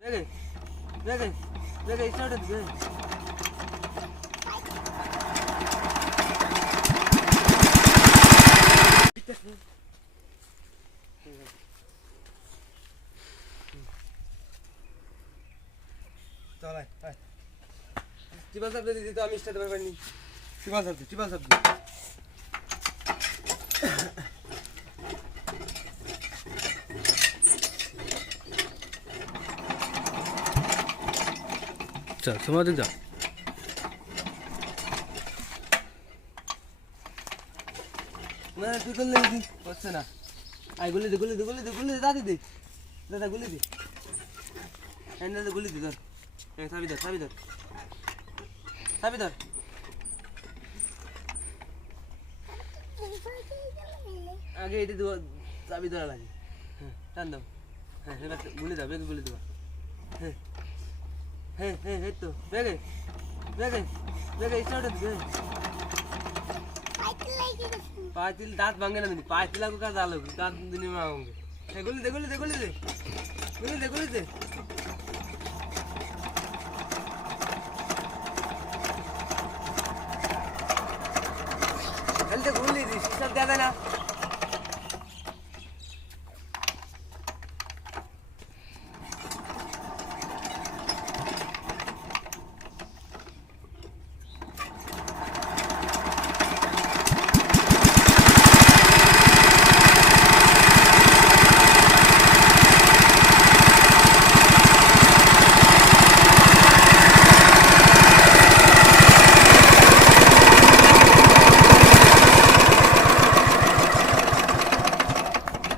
Vegan, vegan, vegan, started vegan. চল আয় টিপাল সাপ দিদি তো আমি স্টার্ট করতে পারিনি টিপাল সাপ চল সমাধান যা না তুই করলে কি হচ্ছে না আই গুলি দে দাদি দে দাদা গুলি দে এন্ড গুলি দে ধর সাবি ধর আগে এটা দেবো চাবি ধরা লাগে হ্যাঁ টান দাও হ্যাঁ এবার গুলি দাও বেগে গুলি দেবা হ্যাঁ তো বেগে স্টার্ট হবে पातिल दांत भांगे ना नहीं पातिला को क्या डालो दांत दुनिया में आऊंगे गुली दे जल्दी गुली दी सब ज्यादा ना